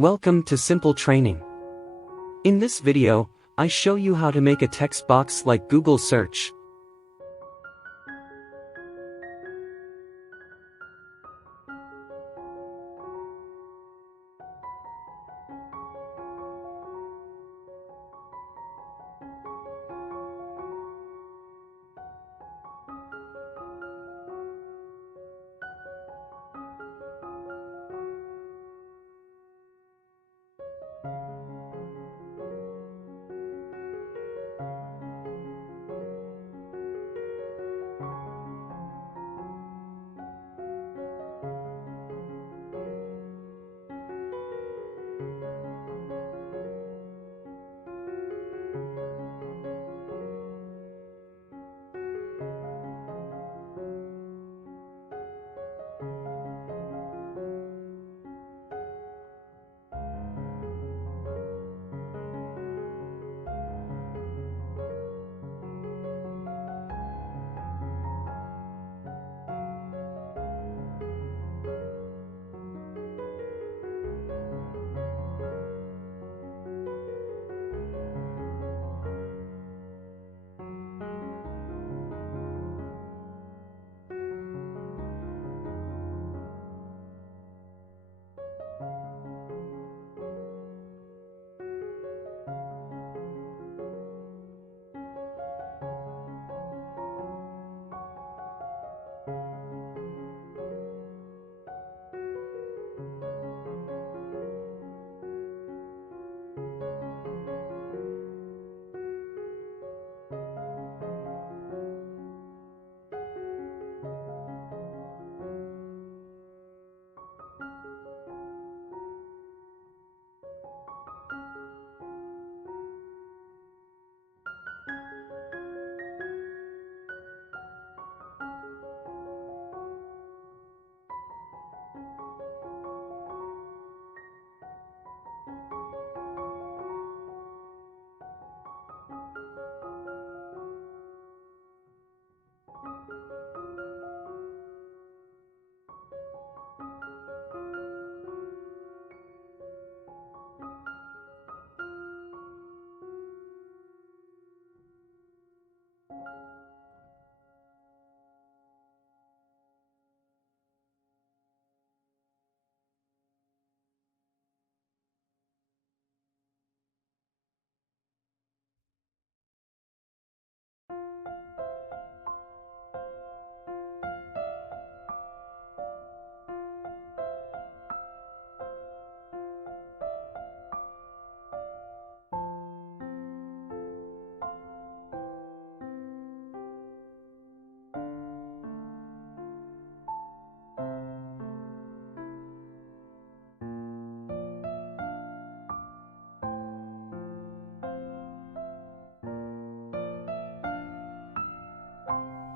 Welcome to Simple Training. In this video, I show you how to make a text box like Google search.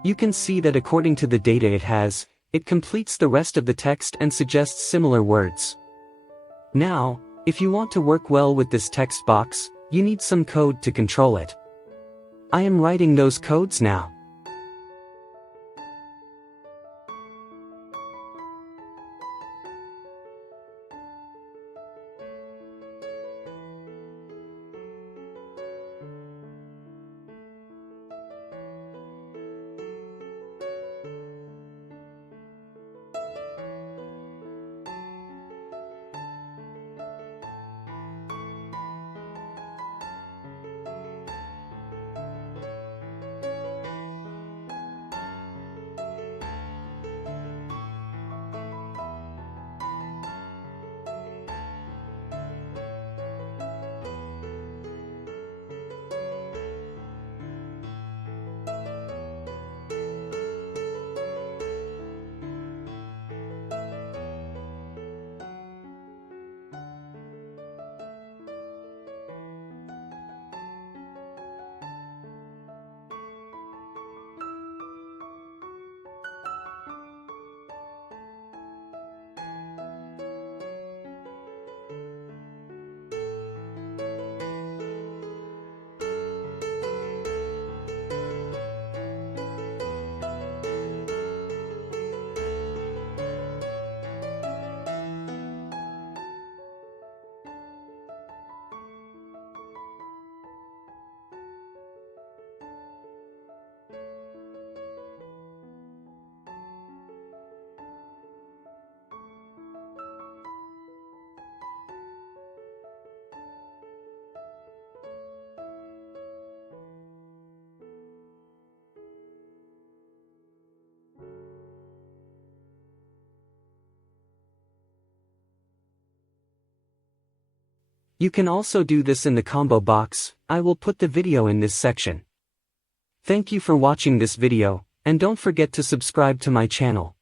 You can see that according to the data it has, it completes the rest of the text and suggests similar words. Now, if you want to work well with this text box, you need some code to control it. I am writing those codes now. You can also do this in the combo box. I will put the video in this section. Thank you for watching this video, and don't forget to subscribe to my channel.